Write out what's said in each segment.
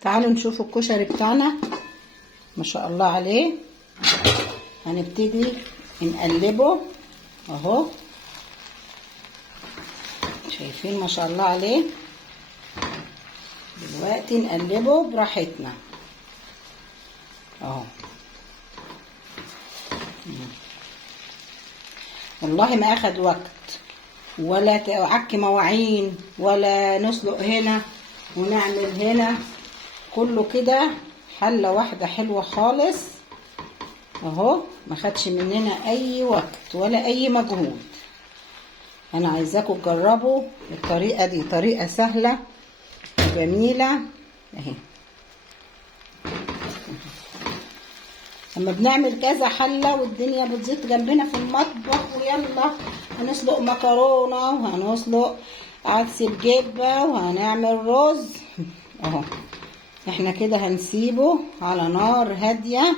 تعالوا نشوف الكشري بتاعنا ما شاء الله عليه. هنبتدي نقلبه اهو، شايفين ما شاء الله عليه. دلوقتي نقلبه براحتنا اهو. والله ما اخد وقت ولا تعك مواعين ولا نسلق هنا ونعمل هنا، كله كده حله واحده حلوه خالص اهو. ما خدش مننا اي وقت ولا اي مجهود. انا عايزاكم تجربوا الطريقه دي، طريقه سهله وجميله اهي. لما بنعمل كذا حله والدنيا بتزيد جنبنا في المطبخ ويلا هنسلق مكرونه وهنسلق عدس بجبه وهنعمل رز اهو، احنا كده هنسيبه على نار هاديه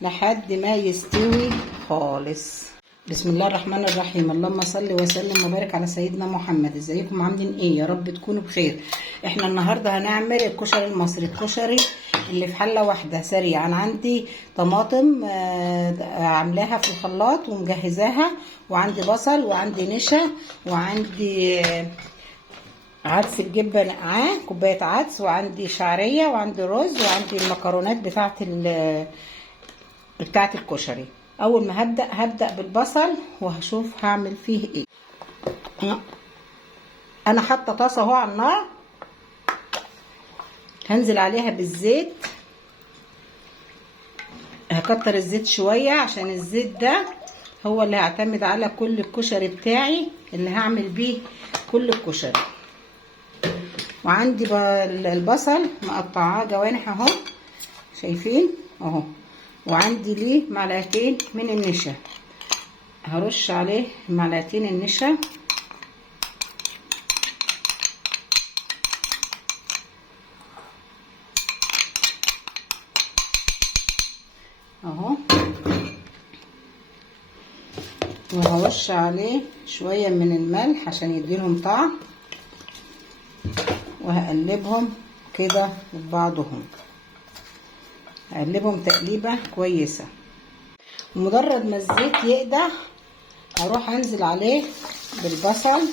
لحد ما يستوي خالص. بسم الله الرحمن الرحيم. اللهم صل وسلم وبارك على سيدنا محمد. ازيكم عاملين ايه؟ يا رب تكونوا بخير. احنا النهارده هنعمل الكشري المصري، الكشري اللي في حله واحده سريع. انا عندي طماطم عاملاها في الخلاط ومجهزاها، وعندي بصل وعندي نشا وعندي عدس بجبه نقعاه كوبايه عدس، وعندي شعريه وعندي رز وعندي المكرونات بتاعه الكشري. اول ما هبدا بالبصل وهشوف هعمل فيه ايه. انا حاطه طاسه اهو على النار، هنزل عليها بالزيت. هكتر الزيت شويه عشان الزيت ده هو اللي هيعتمد على كل الكشري بتاعي اللي هعمل بيه كل الكشري. وعندي البصل مقطعاه جوانح اهو، شايفين اهو. وعندي ليه معلقتين من النشا، هرش عليه معلقتين النشا اهو، وهرش عليه شويه من الملح عشان يديلهم طعم، وهقلبهم كده ببعضهم، هقلبهم تقليبه كويسه. ومجرد ما الزيت يقدح هروح انزل عليه بالبصل،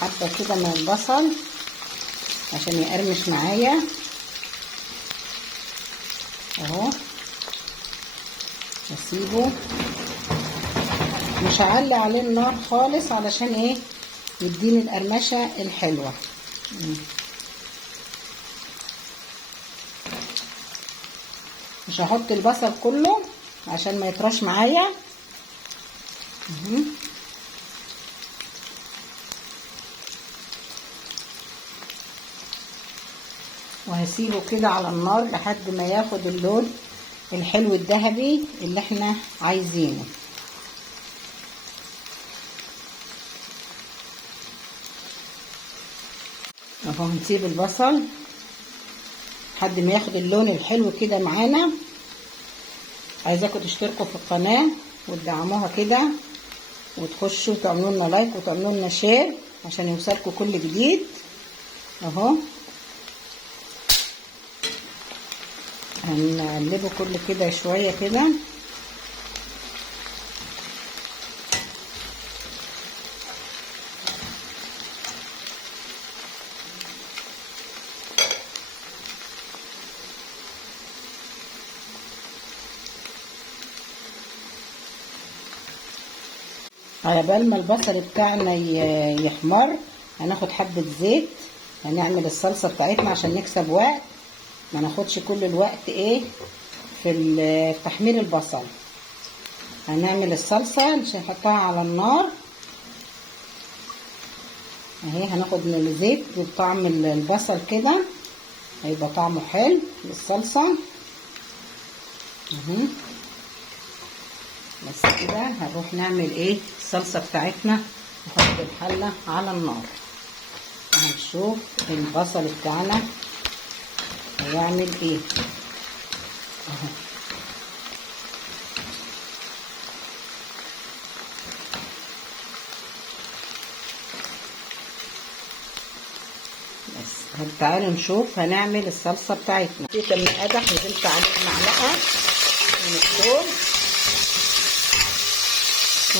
حبه كده من البصل عشان يقرمش معايا اهو. اسيبه، مش هعلي عليه النار خالص علشان ايه؟ يديني القرمشه الحلوه. مش هحط البصل كله عشان ما يطرش معايا. وهسيبه كده على النار لحد ما ياخد اللون الحلو الذهبي اللي احنا عايزينه اهو. هنسيب البصل لحد ما ياخد اللون الحلو كده معانا. عايزاكم تشتركوا في القناه وتدعموها كده، وتخشوا تعملوا لنا لايك وتعملوا لنا شير عشان يوصلكوا كل جديد اهو. هنقلبه كل كده شويه كده. على بال ما البصل بتاعنا يحمر هناخد حبه زيت، هنعمل الصلصه بتاعتنا عشان نكسب وقت، ما ناخدش كل الوقت ايه في تحمير البصل. هنعمل الصلصه عشان نحطها على النار اهي. هناخد من الزيت بطعم البصل كده، هيبقى طعمه حلو بالصلصه اهي. بس كده هنروح نعمل ايه الصلصه بتاعتنا، نحط الحله على النار وهنشوف البصل بتاعنا هيعمل ايه اهو. بس تعالوا نشوف هنعمل الصلصه بتاعتنا. في كم قدح نزلت عليه معلقه من الثوم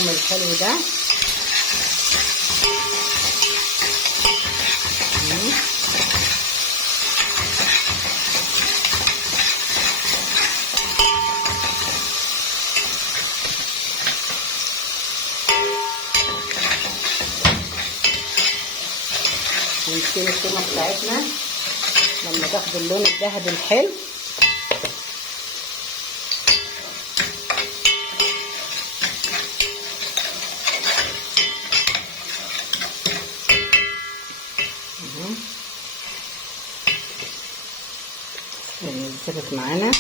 الحلو ده. ونشيل التومه بتاعتنا لما تاخد اللون الذهبي الحلو. ثبت معانا.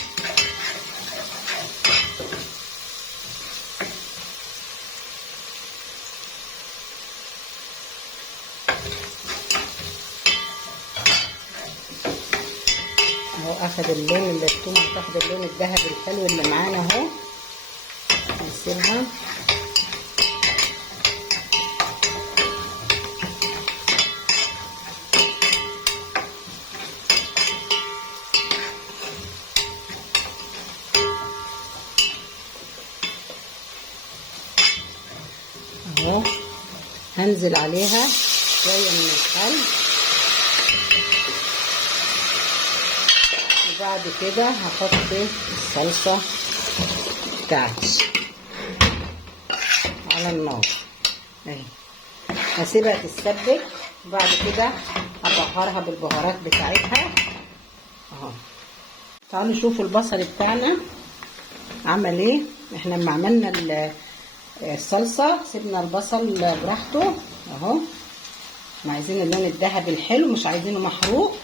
اهو اخد اللون اللي الثومه تاخد اللون الذهبي الحلو اللي معانا اهو. نسيبها اهو. هنزل عليها شويه من الخل، وبعد كده هحط الصلصه بتاعتي على النار اهي. هسيبها تتسبك، وبعد كده هبهرها بالبهارات بتاعتها اهو. تعالوا نشوفوا البصل بتاعنا عمل ايه. احنا لما عملنا الصلصه سيبنا البصل براحته اهو. احنا عايزين اللون الذهبي الحلو، مش عايزينه محروق.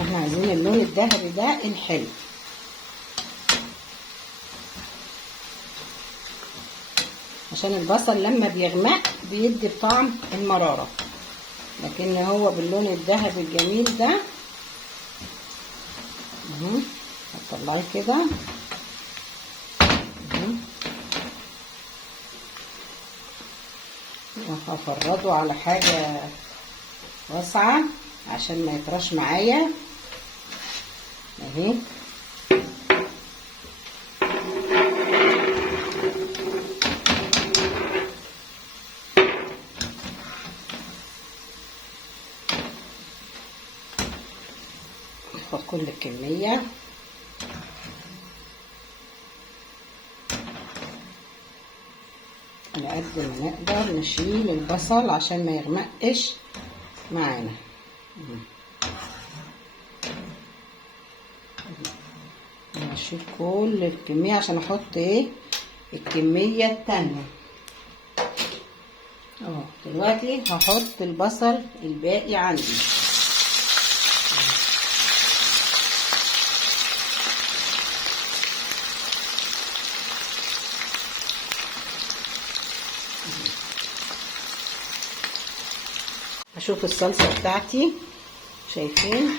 احنا عايزين اللون الذهبي ده الحلو. عشان البصل لما بيغمق بيدي طعم المرارة، لكن هو باللون الذهبي الجميل ده اهو. هتطلعيه كده اهو، وهفرده على حاجة واسعة عشان ما يطرش معايا اهي. ناخد كل الكمية على قد ما نقدر. نشيل البصل عشان ما يغمقش معانا. نشيل كل الكمية عشان احط ايه الكمية التانية اهو. دلوقتي هحط البصل الباقي عندي. هشوف الصلصة بتاعتي. شايفين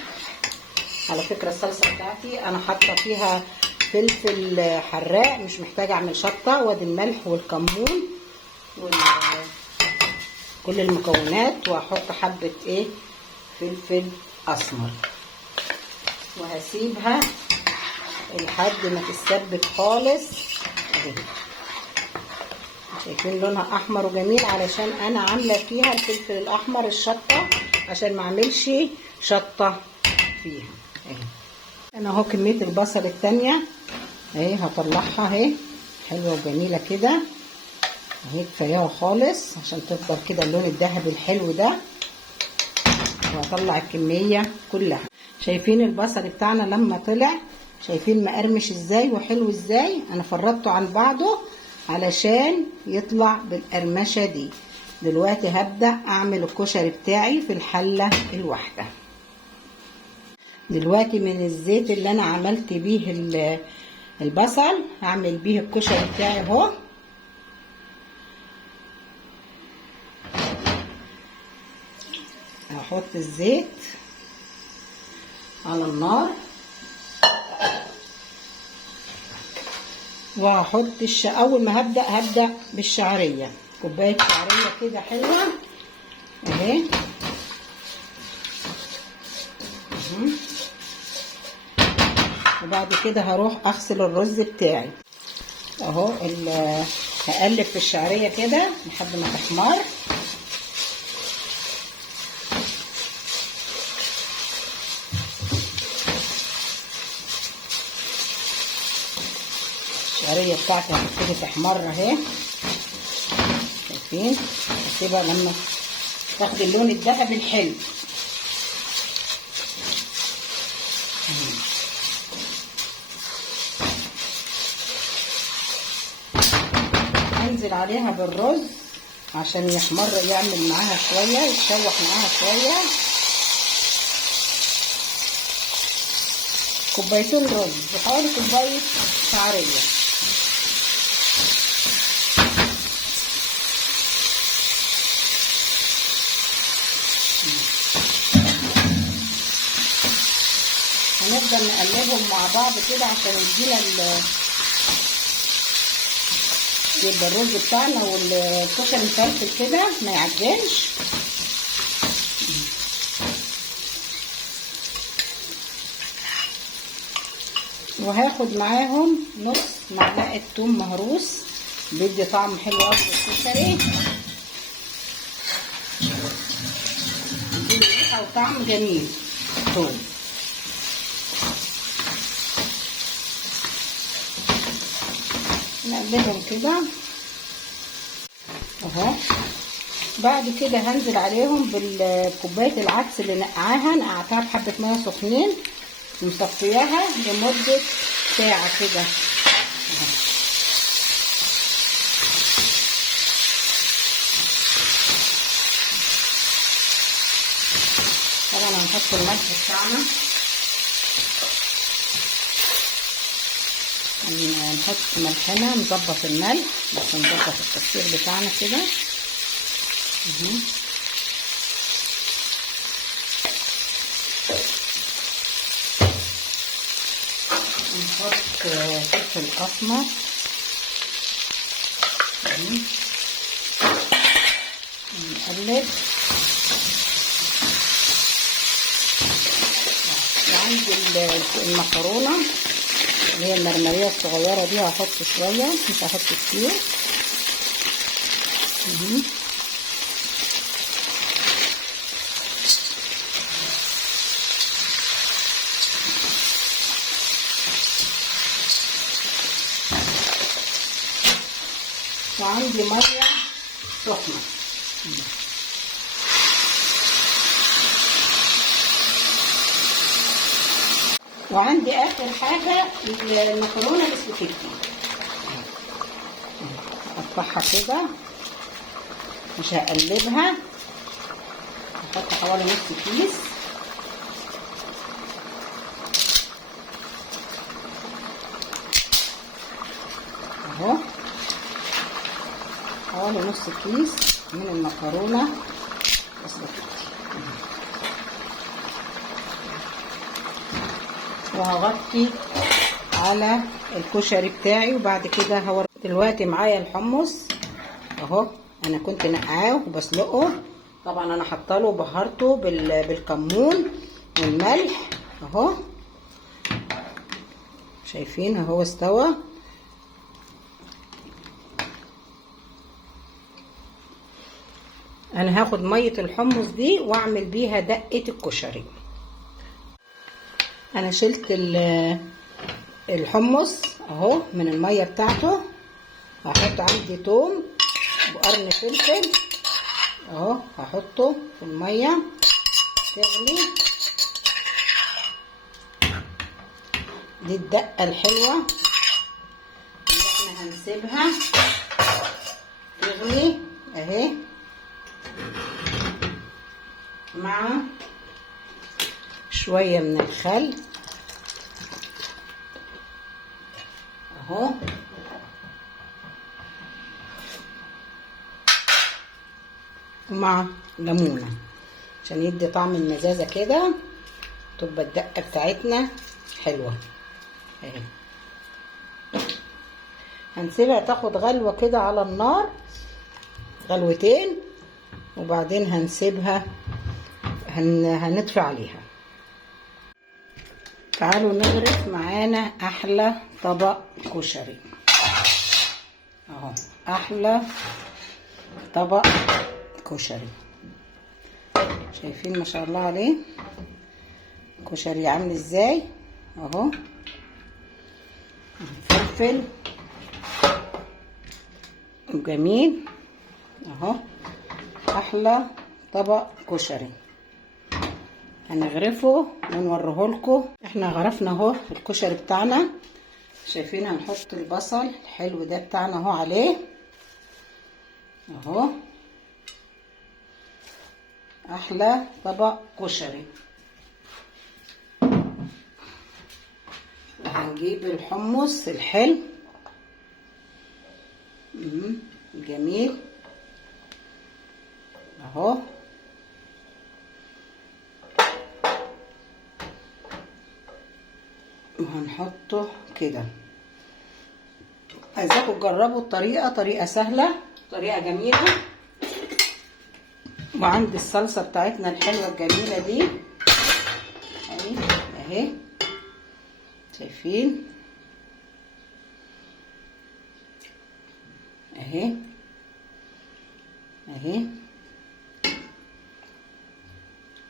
على فكرة الصلصة بتاعتي انا حاطة فيها فلفل حراق، مش محتاجة اعمل شطة، وادي الملح والكمون كل المكونات، وهحط حبة ايه فلفل اسمر، وهسيبها لحد ما تتسبك خالص اهي. شايفين لونها احمر وجميل علشان انا عامله فيها الفلفل الاحمر الشطه عشان ما اعملش شطه فيها اهي. انا اهو كميه البصل التانية اهي هطلعها اهي حلوه وجميله كده اهي. كفايه خالص عشان تفضل كده اللون الذهبي الحلو ده، وهطلع الكميه كلها. شايفين البصل بتاعنا لما طلع، شايفين مقرمش ازاي وحلو ازاي. انا فرطته عن بعضه علشان يطلع بالقرمشه دي. دلوقتي هبدأ اعمل الكشري بتاعي في الحله الواحده. دلوقتي من الزيت اللي انا عملت بيه البصل هعمل بيه الكشري بتاعي اهو. هحط الزيت على النار وهحط اول ما هبدأ بالشعرية، كوباية شعرية كده حلوة اهي. وبعد كده هروح اغسل الرز بتاعي اهو. هقلب في الشعرية كده لحد ما تحمر. الشعرية بتاعتي هتبتدي تحمر اهي، شايفين؟ هسيبها لما تاخد اللون الذهبي الحلو. انزل عليها بالرز عشان يحمر، يعمل معاها شويه، يتشوح معاها شويه. كوبايتين رز بحوالي كوبايه شعريه. هنبدا نقلبهم مع بعض كده عشان يدينا يبقى الرز بتاعنا والكشري مفلفل كده ما يعجنش. وهاخد معاهم نص معلقه توم مهروس، بيدي طعم حلو قوي للكشري، بيدي ريحه وطعم جميل التوم. نقلبهم كده اهو. بعد كده هنزل عليهم بكوبايه العدس اللي نقعتها بحبه ميه سخنين ومصفياها لمده ساعه كده اهو. طبعا هنحط الملح بتاعنا، نحط ملحنا، نظبط الملح بس نظبط التكسير بتاعنا كده نحط فلفل اسمر نقلب. وعندي المكرونه اللي هي المرمريه الصغيره دي هحط شويه، مش هحط كتير. وعندي ميه سخنه. وعندي اخر حاجه المكرونه الاسباجيتي، اقطعها كده، مش هقلبها، هحط حوالي نص كيس اهو، حوالي نص كيس من المكرونه الاسباجيتي. وهغطي على الكشري بتاعي. وبعد كده هوري دلوقتي معايا الحمص اهو، انا كنت نقعاه وبسلقه. طبعا انا حاطه له بهارته بالكمون والملح اهو، شايفين اهو استوى. انا هاخد ميه الحمص دي واعمل بيها دقه الكشري. انا شلت الحمص اهو من الميه بتاعته. هحط عندي توم وقرن فلفل اهو، هحطه في الميه تغلي. دي الدقه الحلوه اللي احنا هنسيبها تغلي اهي مع شويه من الخل اهو، ومع ليمونه. عشان يدي طعم المزازه كده، تبقى الدقه بتاعتنا حلوه اهي. هنسيبها تاخد غلوه كده على النار، غلوتين، وبعدين هنسيبها هنطفي عليها. تعالوا نغرف معانا احلى طبق كشري اهو، احلى طبق كشري. شايفين ما شاء الله عليه كشري عامل ازاي اهو، فلفل جميل اهو، احلى طبق كشري. هنغرفه ونوريه لكم. احنا غرفنا اهو الكشري بتاعنا، شايفين؟ هنحط البصل الحلو ده بتاعنا اهو عليه اهو، احلى طبق كشري. هنجيب الحمص الحلو جميل اهو، وهنحطه كده. عايزاكم تجربوا الطريقه، طريقه سهله، طريقه جميله. وعندي الصلصه بتاعتنا الحلوه الجميله دي اهي، شايفين اهي اهي،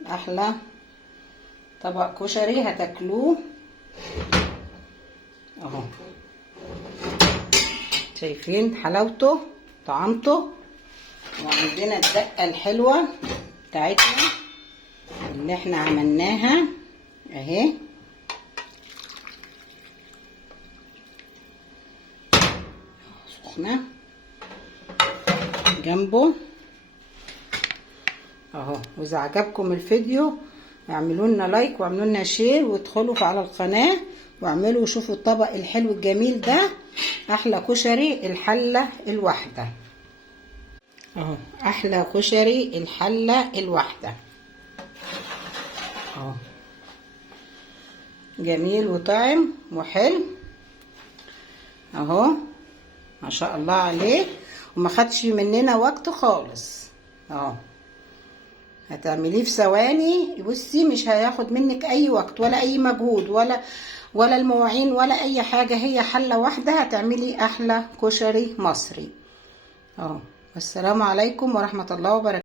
احلى طبق كشري هتاكلوه اهو. شايفين حلاوته طعمته؟ وعندنا الدقه الحلوه بتاعتنا اللي احنا عملناها اهي، سخنه جنبه اهو. واذا عجبكم الفيديو اعملوا لنا لايك واعملوا لنا شير، وادخلوا على القناه واعملوا وشوفوا الطبق الحلو الجميل ده، احلى كشري الحله الواحده اهو، احلى كشري الحله الواحده اهو، جميل وطعم وحلو اهو ما شاء الله عليه، وما خدش مننا وقت خالص اهو. هتعمليه في ثواني، بصي مش هياخد منك اي وقت ولا اي مجهود ولا المواعين ولا اي حاجه، هي حله واحده هتعملي احلى كشري مصري اهو. والسلام عليكم ورحمه الله وبركاته.